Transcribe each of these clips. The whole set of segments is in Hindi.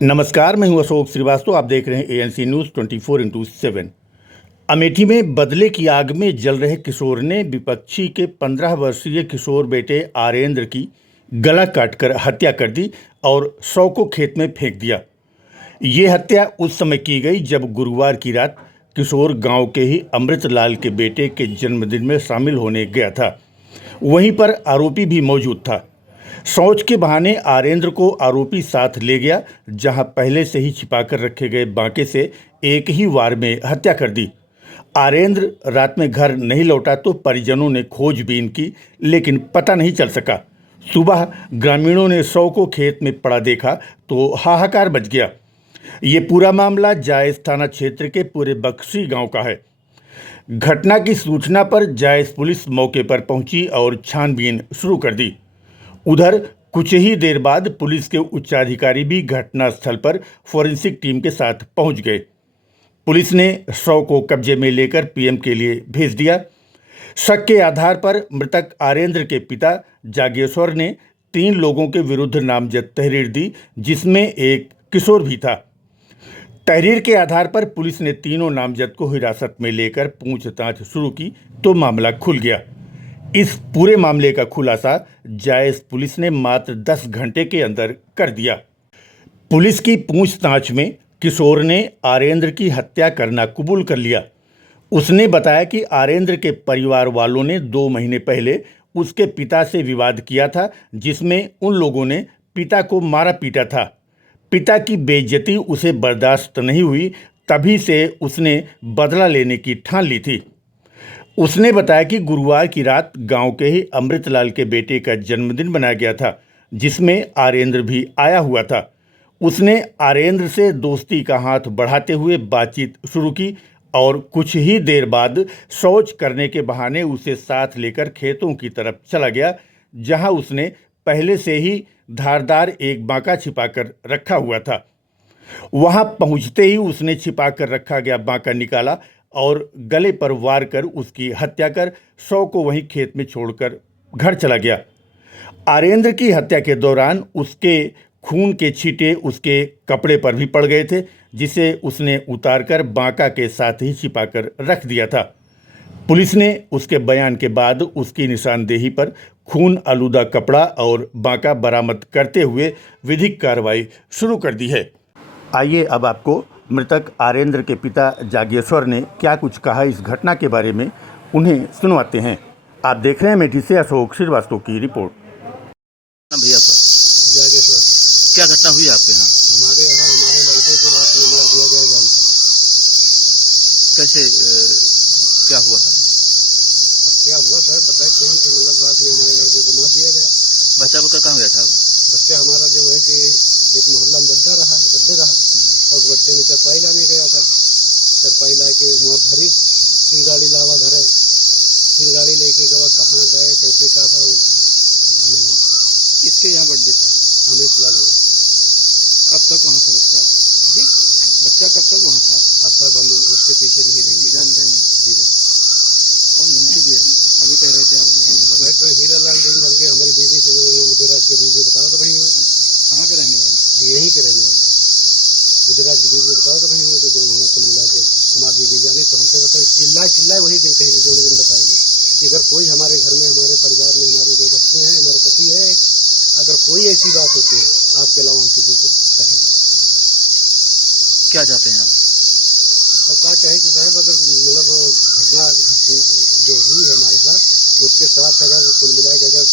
नमस्कार, मैं हूं अशोक श्रीवास्तव। आप देख रहे हैं एएनसी न्यूज़ 24x7। अमेठी में बदले की आग में जल रहे किशोर ने विपक्षी के 15 वर्षीय किशोर बेटे आर्येंद्र की गला काटकर हत्या कर दी और शव को खेत में फेंक दिया। ये हत्या उस समय की गई जब गुरुवार की रात किशोर गांव के ही अमृतलाल के बेटे के जन्मदिन में शामिल होने गया था। वहीं पर आरोपी भी मौजूद था। शौच के बहाने आर्येंद्र को आरोपी साथ ले गया, जहां पहले से ही छिपाकर रखे गए बांके से एक ही वार में हत्या कर दी। आर्येंद्र रात में घर नहीं लौटा तो परिजनों ने खोजबीन की, लेकिन पता नहीं चल सका। सुबह ग्रामीणों ने शव को खेत में पड़ा देखा तो हाहाकार मच गया। ये पूरा मामला जायस थाना क्षेत्र के पूरे बक्सी गांव का है। घटना की सूचना पर जायस पुलिस मौके पर पहुंची और छानबीन शुरू कर दी। उधर कुछ ही देर बाद पुलिस के उच्चाधिकारी भी घटनास्थल पर फोरेंसिक टीम के साथ पहुंच गए। पुलिस ने शव को कब्जे में लेकर पीएम के लिए भेज दिया। शक के आधार पर मृतक आर्येंद्र के पिता जागेश्वर ने 3 लोगों के विरुद्ध नामजद तहरीर दी, जिसमें एक किशोर भी था। तहरीर के आधार पर पुलिस ने तीनों नामजद को हिरासत में लेकर पूछताछ शुरू की तो मामला खुल गया। इस पूरे मामले का खुलासा जायस पुलिस ने मात्र 10 घंटे के अंदर कर दिया। पुलिस की पूछताछ में किशोर ने आर्येंद्र की हत्या करना कबूल कर लिया। उसने बताया कि आर्येंद्र के परिवार वालों ने 2 महीने पहले उसके पिता से विवाद किया था, जिसमें उन लोगों ने पिता को मारा पीटा था। पिता की बेइज्जती उसे बर्दाश्त नहीं हुई, तभी से उसने बदला लेने की ठान ली थी। उसने बताया कि गुरुवार की रात गांव के ही अमृतलाल के बेटे का जन्मदिन मनाया गया था, जिसमें आर्येंद्र भी आया हुआ था। उसने आर्येंद्र से दोस्ती का हाथ बढ़ाते हुए बातचीत शुरू की और कुछ ही देर बाद शौच करने के बहाने उसे साथ लेकर खेतों की तरफ चला गया, जहां उसने पहले से ही धारदार एक बांका छिपाकर रखा हुआ था। वहां पहुंचते ही उसने छिपाकर रखा गया बांका निकाला और गले पर वार कर उसकी हत्या कर शव को वहीं खेत में छोड़कर घर चला गया। आर्येंद्र की हत्या के दौरान उसके खून के छींटे उसके कपड़े पर भी पड़ गए थे, जिसे उसने उतारकर बांका के साथ ही छिपाकर रख दिया था। पुलिस ने उसके बयान के बाद उसकी निशानदेही पर खून आलूदा कपड़ा और बांका बरामद करते हुए विधिक कार्रवाई शुरू कर दी है। आइए अब आपको मृतक आर्येंद्र के पिता जागेश्वर ने क्या कुछ कहा इस घटना के बारे में उन्हें सुनवाते हैं। आप देख रहे हैं अमेठी से अशोक श्रीवास्तव की रिपोर्ट। भैया जागेश्वर, क्या घटना हुई आपके यहाँ? हमारे यहाँ हमारे लड़के को रात में मार दिया गया जान से। कैसे क्या हुआ था? अब क्या हुआ साहब बताए कौन से, मतलब रात में हमारे लड़के को मार दिया गया। बच्चा को कहाँ गया था वो? बच्चा हमारा जो है कि एक मोहल्ला में बर्थडे रहा और उस बच्चे में चरपाई लाने गया था। चरपाई ला के वहाँ धरी, फिर गाड़ी लावा घर है, फिर गाड़ी लेके गवा कहाँ गए कैसे का था वो हमें नहीं। किसके यहाँ बर्थडे था? अमृतलाल हुआ। कब तक वहाँ था बच्चा आपका? जी बच्चा कब तक वहाँ था? अब सब हम उसके पीछे नहीं रहेंगे, जानकारी नहीं। जी नहीं। कौन धमकी दिया? अभी कह रहे थे आप मैं तो हीरालाल दिन धमकी हमारी बीवी से जो उदयराज के बीवी बताओ तो रही हूँ। कहाँ के रहने वाले? यहीं के रहने वाले उदयराज की बीवी बताओ तो रही हूँ। तो जो उन्हें कुल मिला के हमारी बीवी जानी तो हमसे बताए चिल्लाए वही दिन कहीं जो दिन बताएंगे कि अगर कोई हमारे घर में हमारे परिवार में हमारे 2 बच्चे हैं, हमारे पति है, अगर कोई ऐसी बात होती है आपके अलावा हम किसी को कहें। क्या चाहते हैं आप? अब क्या चाहे कि साहब अगर मतलब घटना जो हुई है हमारे साथ, उसके साथ अगर कुल मिला के अगर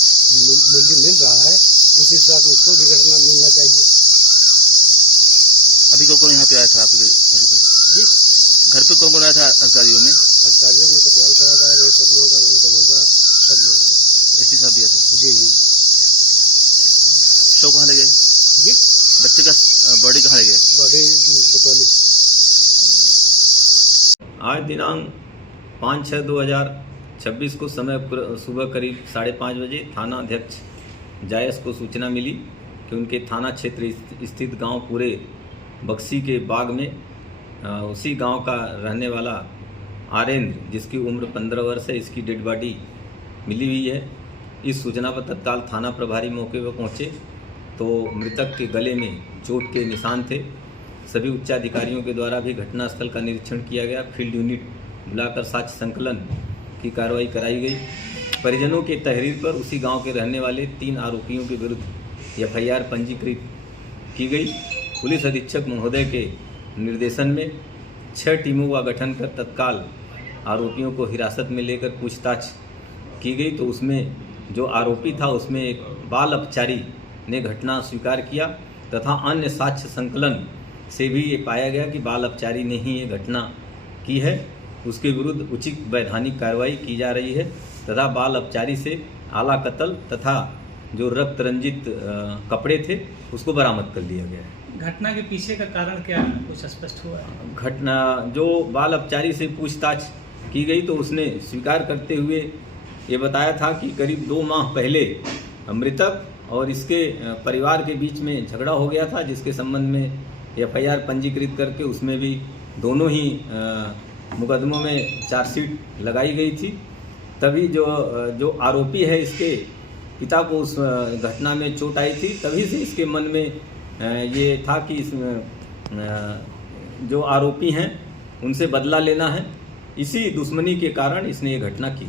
मुलजिम मिल रहा है उसी साथ उसको भी घटना मिलना चाहिए। अभी कौन यहाँ पे आया था आपके घर पे? जी घर पे कौन आया था अधिकारियों में? अधिकारियों में कोतवाल साहब आए रहे, सब लोग अरविंद दरोगा सब लोग आए। एसपी साहब भी आए थे? जी जी शव कहाँ ले गए? जी बच्चे का बॉडी कहाँ ले गए? बॉडी कोतवाली। आज दिनांक 5/6/2026 को समय सुबह करीब 5:30 बजे थाना अध्यक्ष जायस को सूचना मिली कि उनके थाना क्षेत्र स्थित गांव पूरे बक्सी के बाग में उसी गांव का रहने वाला आर्येंद्र, जिसकी उम्र 15 वर्ष है, इसकी डेड बॉडी मिली हुई है। इस सूचना पर तत्काल थाना प्रभारी मौके पर पहुंचे तो मृतक के गले में चोट के निशान थे। सभी उच्चाधिकारियों के द्वारा भी घटनास्थल का निरीक्षण किया गया। फील्ड यूनिट बुलाकर साक्ष्य संकलन की कार्रवाई कराई गई। परिजनों के तहरीर पर उसी गांव के रहने वाले 3 आरोपियों के विरुद्ध एफआईआर पंजीकृत की गई। पुलिस अधीक्षक महोदय के निर्देशन में 6 टीमों का गठन कर तत्काल आरोपियों को हिरासत में लेकर पूछताछ की गई। तो उसमें जो आरोपी था उसमें एक बाल अपचारी ने घटना स्वीकार किया तथा अन्य साक्ष्य संकलन से भी ये पाया गया कि बाल अपचारी ने ही ये घटना की है। उसके विरुद्ध उचित वैधानिक कार्रवाई की जा रही है तथा बाल अपचारी से आला कत्ल तथा जो रक्त रंजित कपड़े थे उसको बरामद कर लिया गया है। घटना के पीछे का कारण क्या है, कुछ स्पष्ट हुआ है? घटना जो बाल अपचारी से पूछताछ की गई तो उसने स्वीकार करते हुए ये बताया था कि करीब 2 माह पहले मृतक और इसके परिवार के बीच में झगड़ा हो गया था, जिसके संबंध में एफआईआर पंजीकृत करके उसमें भी दोनों ही मुकदमों में चार्जशीट लगाई गई थी। तभी जो आरोपी है इसके पिता को उस घटना में चोट आई थी, तभी से इसके मन में ये था कि जो आरोपी हैं उनसे बदला लेना है। इसी दुश्मनी के कारण इसने ये घटना की।